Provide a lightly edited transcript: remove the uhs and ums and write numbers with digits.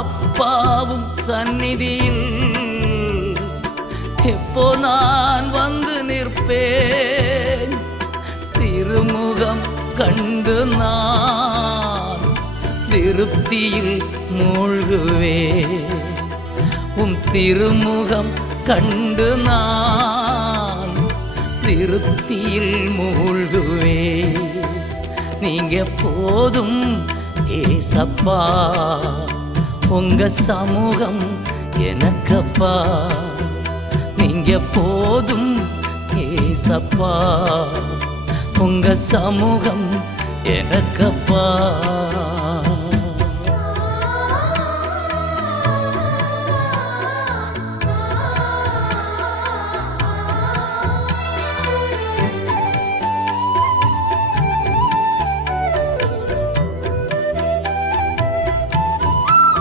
அப்பாவும் சந்நிதியில் எப்போ நான் வந்து நிற்பேன். திருமுகம் கண்டு நான் திருப்தியில் மூழ்குவேன். உம் திருமுகம் கண்டு நான் திருப்தியில் மூழ்குவேன். நீங்க போதும் ஏசப்பா, உங்க சமூகம் எனக்கப்பா. நீங்க போதும் ஏசப்பா, உங்க சமூகம் எனக்கப்பா.